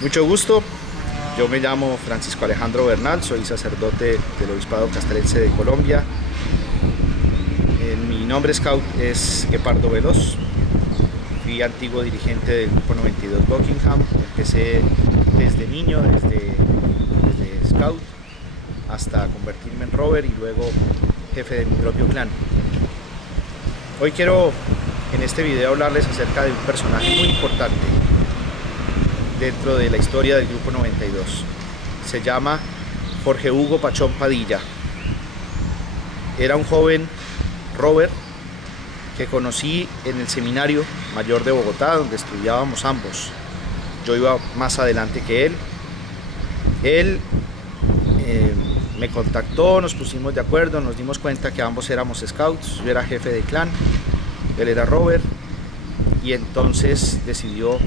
Mucho gusto, yo me llamo Francisco Alejandro Bernal, soy sacerdote del Obispado Castrense de Colombia. Mi nombre scout es Epardo Veloz, fui antiguo dirigente del Grupo 92 Buckingham, empecé desde niño, desde scout, hasta convertirme en rover y luego jefe de mi propio clan. Hoy quiero en este video hablarles acerca de un personaje muy importante dentro de la historia del Grupo 92. Se llama Jorge Hugo Pachón Padilla. Era un joven rover que conocí en el Seminario Mayor de Bogotá, donde estudiábamos ambos. Yo iba más adelante que él. Él me contactó, nos pusimos de acuerdo, nos dimos cuenta que ambos éramos scouts. Yo era jefe de clan, él era rover, y entonces decidió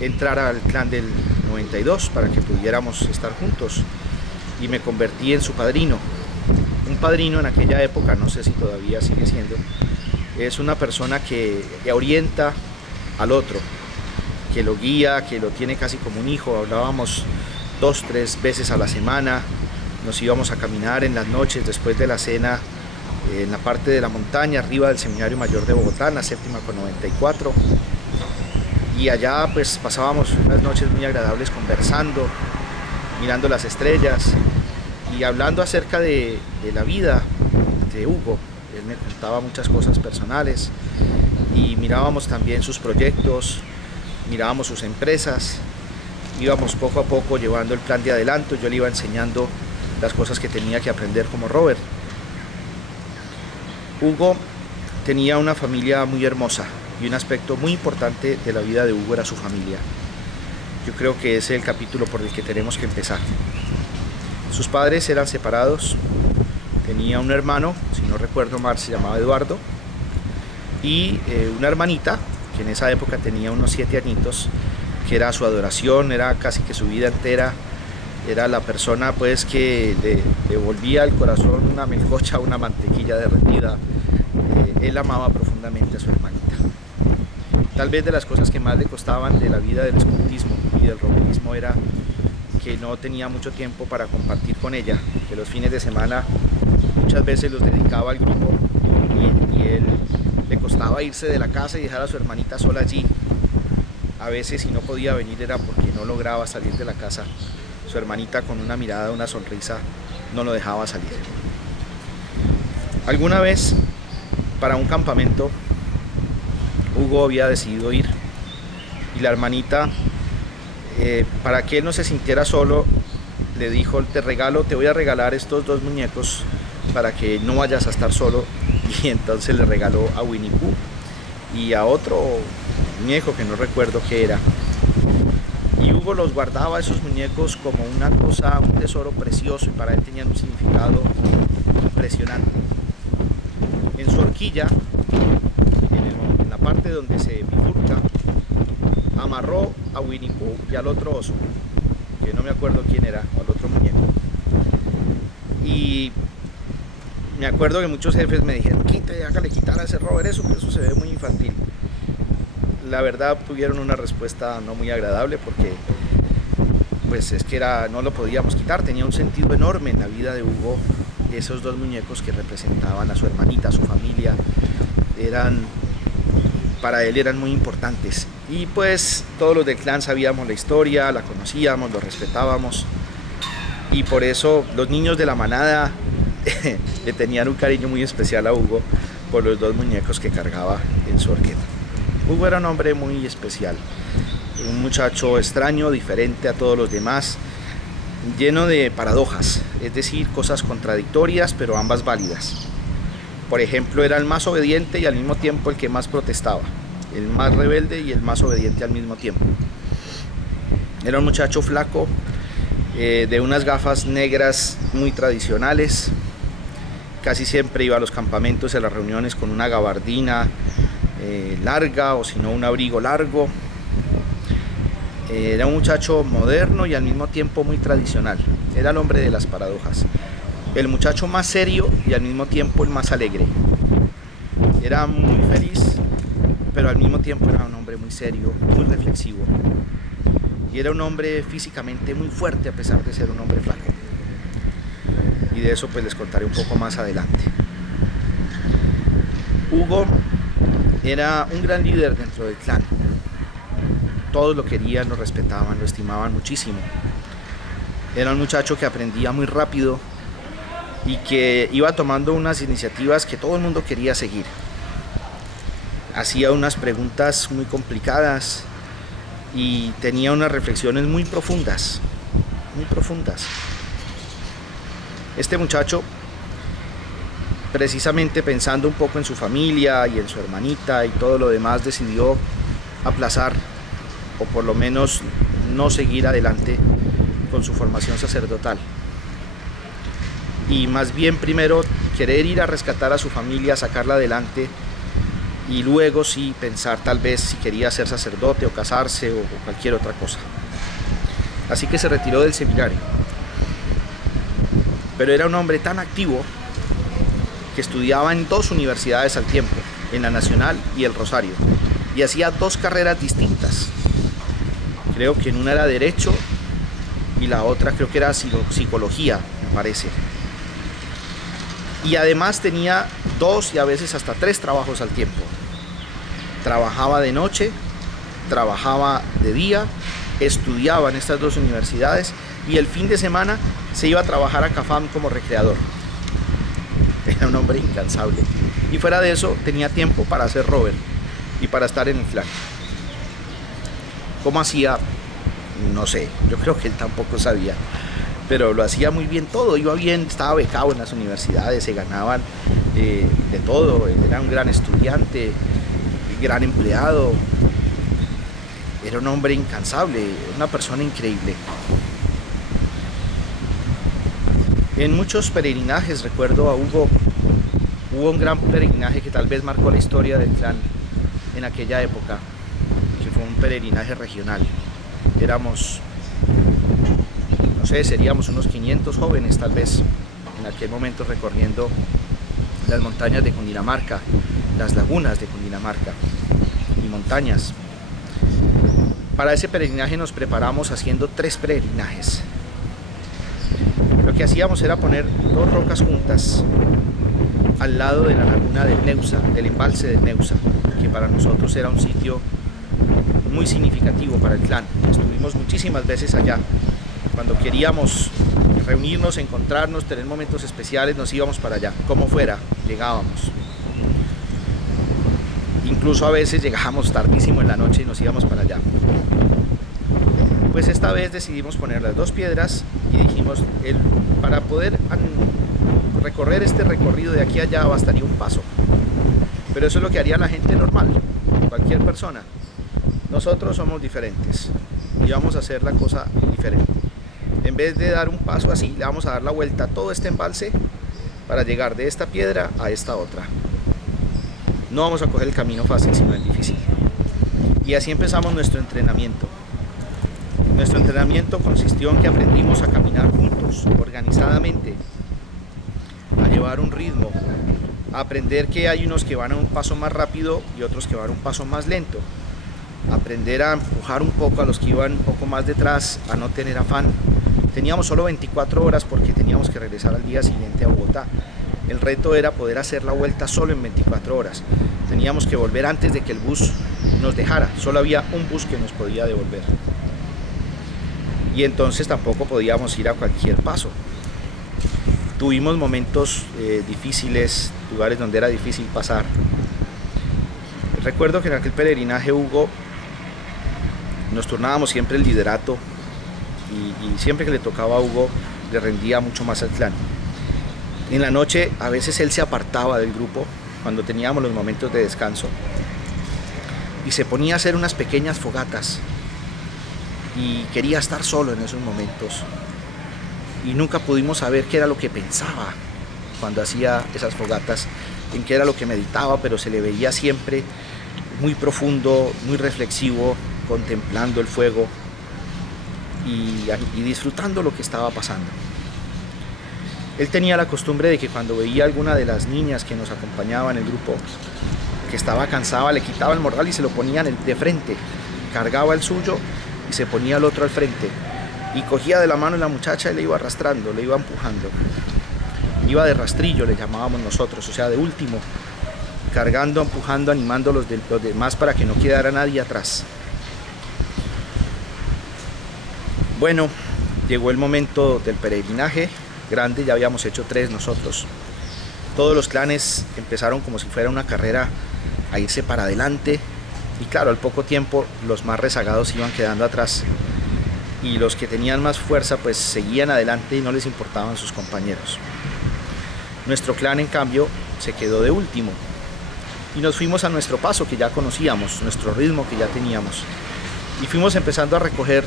entrar al clan del 92 para que pudiéramos estar juntos, y me convertí en su padrino. Un padrino en aquella época, no sé si todavía sigue siendo, es una persona que orienta al otro, que lo guía, que lo tiene casi como un hijo. Hablábamos 2-3 veces a la semana, nos íbamos a caminar en las noches después de la cena en la parte de la montaña arriba del Seminario Mayor de Bogotá, en la séptima con 94, y allá pues pasábamos unas noches muy agradables conversando, mirando las estrellas y hablando acerca de la vida de Hugo. Él me contaba muchas cosas personales y mirábamos también sus proyectos, mirábamos sus empresas, íbamos poco a poco llevando el plan de adelanto. Yo le iba enseñando las cosas que tenía que aprender como rover. Hugo tenía una familia muy hermosa, y un aspecto muy importante de la vida de Hugo era su familia. Yo creo que ese es el capítulo por el que tenemos que empezar. Sus padres eran separados, tenía un hermano, si no recuerdo mal se llamaba Eduardo, y una hermanita que en esa época tenía unos 7 añitos, que era su adoración, era casi que su vida entera. Era la persona pues que le volvía al corazón una melcocha, una mantequilla derretida. Él amaba profundamente a su hermanita. Tal vez de las cosas que más le costaban de la vida del escultismo y del roverismo era que no tenía mucho tiempo para compartir con ella, que los fines de semana muchas veces los dedicaba al grupo, y él le costaba irse de la casa y dejar a su hermanita sola allí. A veces, si no podía venir, era porque no lograba salir de la casa. Su hermanita, con una mirada, una sonrisa, no lo dejaba salir. Alguna vez, para un campamento, Hugo había decidido ir, y la hermanita, para que él no se sintiera solo, le dijo: te voy a regalar estos 2 muñecos para que no vayas a estar solo. Y entonces le regaló a Winnie Pooh y a otro muñeco que no recuerdo qué era. Y Hugo los guardaba, esos muñecos, como una cosa, un tesoro precioso, y para él tenían un significado impresionante. En su horquilla, en la parte donde se bifurca, amarró a Winnie Pooh y al otro oso, que no me acuerdo quién era, al otro muñeco. Y me acuerdo que muchos jefes me dijeron: hágale quitar a ese rover eso, que eso se ve muy infantil. La verdad, tuvieron una respuesta no muy agradable, porque pues es que no lo podíamos quitar. Tenía un sentido enorme en la vida de Hugo esos 2 muñecos que representaban a su hermanita, a su familia. Para él eran muy importantes, y pues todos los del clan sabíamos la historia, la conocíamos, lo respetábamos, y por eso los niños de la manada le tenían un cariño muy especial a Hugo por los 2 muñecos que cargaba en su horqueta. Hugo era un hombre muy especial, un muchacho extraño, diferente a todos los demás, lleno de paradojas, es decir, cosas contradictorias pero ambas válidas. Por ejemplo, era el más obediente y al mismo tiempo el que más protestaba, el más rebelde y el más obediente al mismo tiempo. Era un muchacho flaco, de unas gafas negras muy tradicionales. Casi siempre iba a los campamentos y a las reuniones con una gabardina larga, o si no, un abrigo largo. Era un muchacho moderno y al mismo tiempo muy tradicional. Era el hombre de las paradojas, el muchacho más serio y al mismo tiempo el más alegre. Era muy feliz, pero al mismo tiempo era un hombre muy serio, muy reflexivo. Y era un hombre físicamente muy fuerte a pesar de ser un hombre flaco. Y de eso pues les contaré un poco más adelante. Hugo era un gran líder dentro del clan. Todos lo querían, lo respetaban, lo estimaban muchísimo. Era un muchacho que aprendía muy rápido y que iba tomando unas iniciativas que todo el mundo quería seguir. Hacía unas preguntas muy complicadas y tenía unas reflexiones muy profundas, muy profundas. Este muchacho, precisamente pensando un poco en su familia y en su hermanita y todo lo demás, decidió aplazar o por lo menos no seguir adelante con su formación sacerdotal. Y más bien primero querer ir a rescatar a su familia, sacarla adelante y luego sí pensar tal vez si quería ser sacerdote o casarse o cualquier otra cosa. Así que se retiró del seminario. Pero era un hombre tan activo que estudiaba en 2 universidades al tiempo, en la Nacional y el Rosario, y hacía 2 carreras distintas. Creo que en una era Derecho y la otra creo que era Psicología, me parece. Y además tenía 2 y a veces hasta 3 trabajos al tiempo. Trabajaba de noche, trabajaba de día, estudiaba en estas 2 universidades y el fin de semana se iba a trabajar a Cafam como recreador. Era un hombre incansable. Y fuera de eso tenía tiempo para hacer rover y para estar en el clan. ¿Cómo hacía? No sé, yo creo que él tampoco sabía. Pero lo hacía muy bien todo, iba bien, estaba becado en las universidades, se ganaban de todo, él era un gran estudiante, gran empleado, era un hombre incansable, una persona increíble. En muchos peregrinajes, recuerdo a Hugo, hubo un gran peregrinaje que tal vez marcó la historia del clan en aquella época, que fue un peregrinaje regional. Éramos, no sé, seríamos unos 500 jóvenes tal vez en aquel momento recorriendo las montañas de Cundinamarca, las lagunas de Cundinamarca y montañas. Para ese peregrinaje nos preparamos haciendo 3 peregrinajes. Lo que hacíamos era poner 2 rocas juntas al lado de la laguna del Neusa, del embalse del Neusa, que para nosotros era un sitio muy significativo para el clan. Estuvimos muchísimas veces allá. Cuando queríamos reunirnos, encontrarnos, tener momentos especiales, nos íbamos para allá. Como fuera, llegábamos. Incluso a veces llegábamos tardísimo en la noche y nos íbamos para allá. Pues esta vez decidimos poner las 2 piedras y dijimos, para poder recorrer este recorrido de aquí a allá bastaría un paso. Pero eso es lo que haría la gente normal, cualquier persona. Nosotros somos diferentes y vamos a hacer la cosa diferente. En vez de dar un paso así, le vamos a dar la vuelta a todo este embalse para llegar de esta piedra a esta otra. No vamos a coger el camino fácil, sino el difícil. Y así empezamos nuestro entrenamiento. Nuestro entrenamiento consistió en que aprendimos a caminar juntos, organizadamente, a llevar un ritmo, a aprender que hay unos que van a un paso más rápido y otros que van a un paso más lento, a aprender a empujar un poco a los que iban un poco más detrás, a no tener afán. Teníamos solo 24 horas porque teníamos que regresar al día siguiente a Bogotá. El reto era poder hacer la vuelta solo en 24 horas. Teníamos que volver antes de que el bus nos dejara. Solo había un bus que nos podía devolver. Y entonces tampoco podíamos ir a cualquier paso. Tuvimos momentos difíciles, lugares donde era difícil pasar. Recuerdo que en aquel peregrinaje, Hugo, nos turnábamos siempre el liderato y siempre que le tocaba a Hugo le rendía mucho más al clan. En la noche a veces él se apartaba del grupo cuando teníamos los momentos de descanso y se ponía a hacer unas pequeñas fogatas y quería estar solo en esos momentos y nunca pudimos saber qué era lo que pensaba cuando hacía esas fogatas, en qué era lo que meditaba, pero se le veía siempre muy profundo, muy reflexivo, contemplando el fuego y disfrutando lo que estaba pasando. Él tenía la costumbre de que cuando veía a alguna de las niñas que nos acompañaban en el grupo que estaba cansada, le quitaba el morral y se lo ponía de frente, cargaba el suyo y se ponía el otro al frente y cogía de la mano a la muchacha y le iba arrastrando, le iba empujando. Iba de rastrillo, le llamábamos nosotros, o sea, de último, cargando, empujando, animando a los demás para que no quedara nadie atrás. Bueno, llegó el momento del peregrinaje grande, ya habíamos hecho 3 nosotros. Todos los clanes empezaron como si fuera una carrera a irse para adelante y claro, al poco tiempo los más rezagados iban quedando atrás y los que tenían más fuerza pues seguían adelante y no les importaban sus compañeros. Nuestro clan en cambio se quedó de último y nos fuimos a nuestro paso que ya conocíamos, nuestro ritmo que ya teníamos, y fuimos empezando a recoger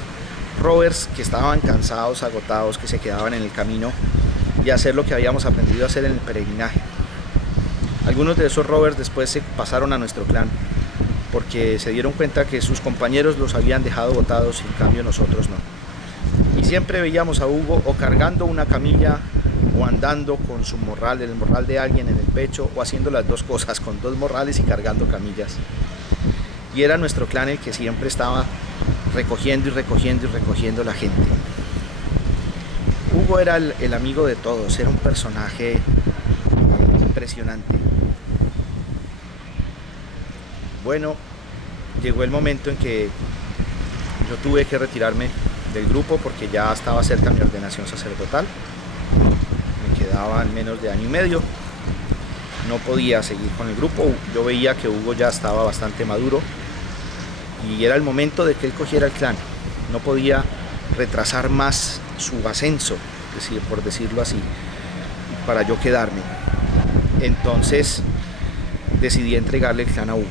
rovers que estaban cansados, agotados, que se quedaban en el camino y hacer lo que habíamos aprendido a hacer en el peregrinaje. Algunos de esos rovers después se pasaron a nuestro clan porque se dieron cuenta que sus compañeros los habían dejado botados y en cambio nosotros no. Y siempre veíamos a Hugo o cargando una camilla o andando con su morral, el morral de alguien en el pecho, o haciendo las dos cosas, con 2 morrales y cargando camillas. Y era nuestro clan el que siempre estaba recogiendo y recogiendo y recogiendo la gente. Hugo era el amigo de todos, era un personaje impresionante. Bueno, llegó el momento en que yo tuve que retirarme del grupo porque ya estaba cerca mi ordenación sacerdotal. Me quedaban menos de año y medio. No podía seguir con el grupo. Yo veía que Hugo ya estaba bastante maduro y era el momento de que él cogiera el clan. No podía retrasar más su ascenso, por decirlo así, para yo quedarme. Entonces decidí entregarle el clan a Hugo.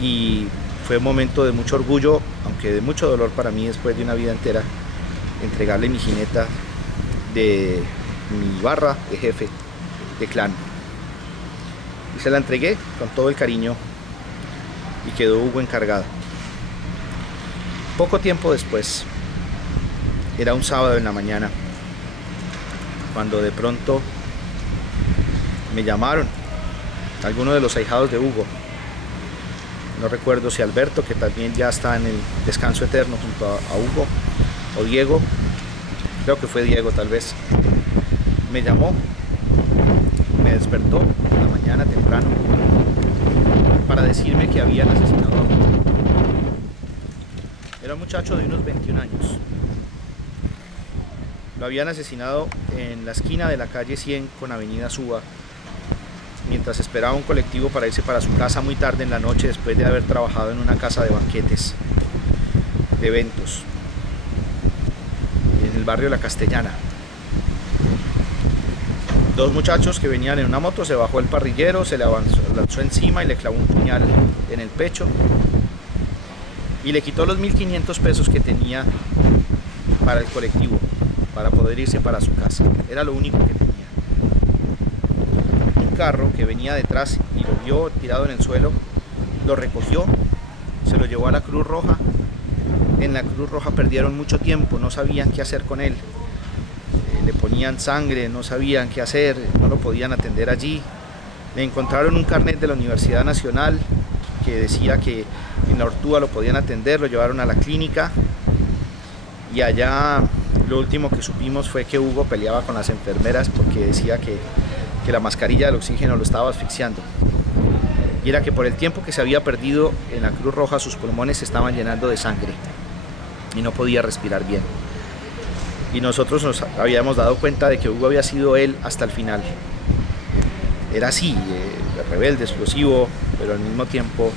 Y fue un momento de mucho orgullo, aunque de mucho dolor para mí después de una vida entera, entregarle mi jineta de mi barra de jefe de clan. Y se la entregué con todo el cariño y quedó Hugo encargado. Poco tiempo después, era un sábado en la mañana, cuando de pronto me llamaron algunos de los ahijados de Hugo. No recuerdo si Alberto, que también ya está en el descanso eterno junto a Hugo, o Diego, creo que fue Diego tal vez. Me llamó, me despertó en la mañana temprano para decirme que habían asesinado a Hugo. Era un muchacho de unos 21 años. Lo habían asesinado en la esquina de la calle 100 con avenida Suba, mientras esperaba un colectivo para irse para su casa muy tarde en la noche después de haber trabajado en una casa de banquetes, de eventos, en el barrio La Castellana. 2 muchachos que venían en una moto, se bajó el parrillero, se le lanzó encima y le clavó un puñal en el pecho y le quitó los 1.500 pesos que tenía para el colectivo, para poder irse para su casa. Era lo único que tenía. Un carro que venía detrás y lo vio tirado en el suelo, lo recogió, se lo llevó a la Cruz Roja. En la Cruz Roja perdieron mucho tiempo, no sabían qué hacer con él. Le ponían sangre, no sabían qué hacer, no lo podían atender allí. Le encontraron un carnet de la Universidad Nacional que decía que en la Ortúa lo podían atender, lo llevaron a la clínica y allá lo último que supimos fue que Hugo peleaba con las enfermeras porque decía que la mascarilla del oxígeno lo estaba asfixiando, y era que por el tiempo que se había perdido en la Cruz Roja sus pulmones se estaban llenando de sangre y no podía respirar bien. Y nosotros nos habíamos dado cuenta de que Hugo había sido él hasta el final. Era así, rebelde, explosivo, pero al mismo tiempo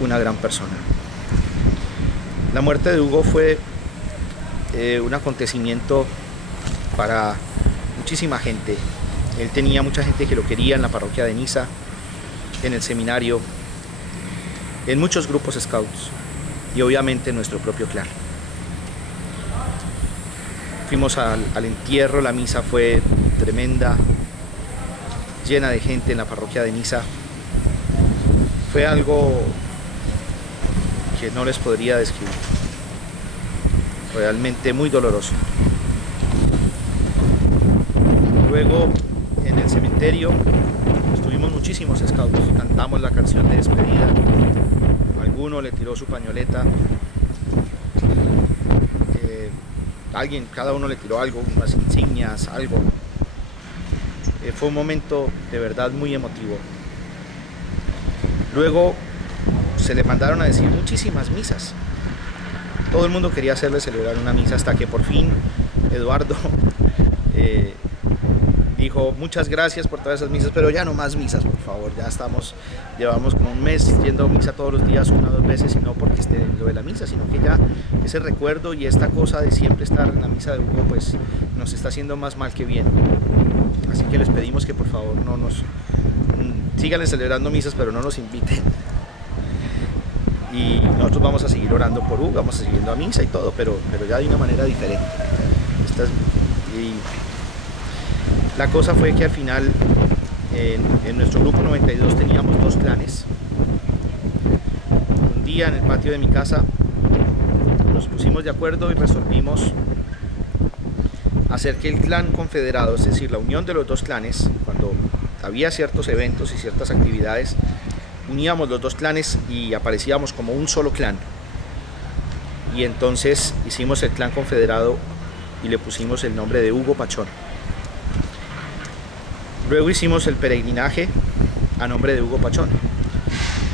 una gran persona. La muerte de Hugo fue un acontecimiento para muchísima gente. Él tenía mucha gente que lo quería en la parroquia de Niza, en el seminario, en muchos grupos scouts y obviamente en nuestro propio clan. Fuimos al entierro, la misa fue tremenda, llena de gente en la parroquia de Niza. Fue algo que no les podría describir. Realmente muy doloroso. Luego en el cementerio estuvimos muchísimos scouts, cantamos la canción de despedida, Alguno le tiró su pañoleta, cada uno le tiró algo, unas insignias, algo. Fue un momento de verdad muy emotivo. Luego se le mandaron a decir muchísimas misas. Todo el mundo quería hacerle celebrar una misa, hasta que por fin Eduardo dijo muchas gracias por todas esas misas, pero ya no más misas, por favor. Llevamos como un mes yendo a misa todos los días, 1 o 2 veces, y no porque esté lo de la misa, sino que ya ese recuerdo y esta cosa de siempre estar en la misa de Hugo pues nos está haciendo más mal que bien. Así que les pedimos que por favor sigan celebrando misas, pero no nos inviten. Y nosotros vamos a seguir orando por Hugo, vamos a seguir yendo a misa y todo, pero ya de una manera diferente. La cosa fue que al final en nuestro grupo 92 teníamos 2 clanes. Un día en el patio de mi casa nos pusimos de acuerdo y resolvimos hacer que el clan confederado, es decir, la unión de los 2 clanes, cuando había ciertos eventos y ciertas actividades, uníamos los 2 clanes y aparecíamos como un solo clan. Y entonces hicimos el clan confederado y le pusimos el nombre de Hugo Pachón. Luego hicimos el peregrinaje a nombre de Hugo Pachón,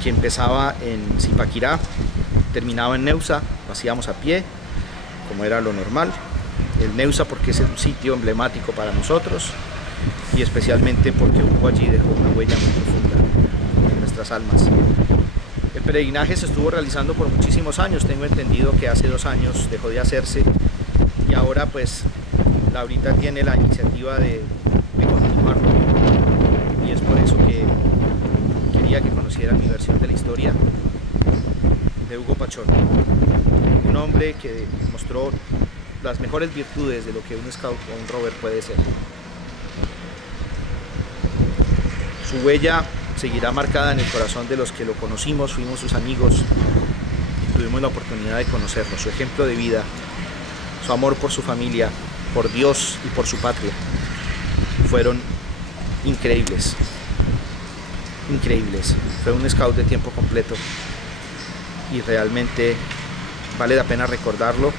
que empezaba en Zipaquirá, terminaba en Neusa, lo hacíamos a pie, como era lo normal. El Neusa porque es un sitio emblemático para nosotros, y especialmente porque Hugo allí dejó una huella muy profunda en nuestras almas. El peregrinaje se estuvo realizando por muchísimos años. Tengo entendido que hace 2 años dejó de hacerse, y ahora pues Laurita tiene la iniciativa de continuarlo, y es por eso que quería que conocieran mi versión de la historia de Hugo Pachón, un hombre que mostró las mejores virtudes de lo que un scout o un rover puede ser. Su huella seguirá marcada en el corazón de los que lo conocimos, fuimos sus amigos y tuvimos la oportunidad de conocerlo. Su ejemplo de vida, su amor por su familia, por Dios y por su patria fueron increíbles. Fue un scout de tiempo completo y realmente vale la pena recordarlo,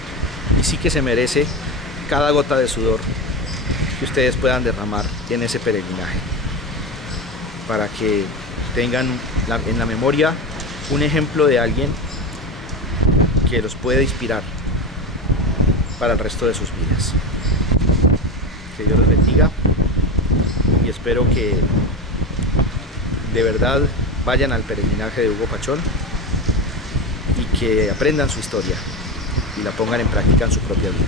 y sí que se merece cada gota de sudor que ustedes puedan derramar en ese peregrinaje, para que tengan en la memoria un ejemplo de alguien que los puede inspirar para el resto de sus vidas. Que Dios los bendiga, y espero que de verdad vayan al peregrinaje de Hugo Pachón y que aprendan su historia y la pongan en práctica en su propia vida.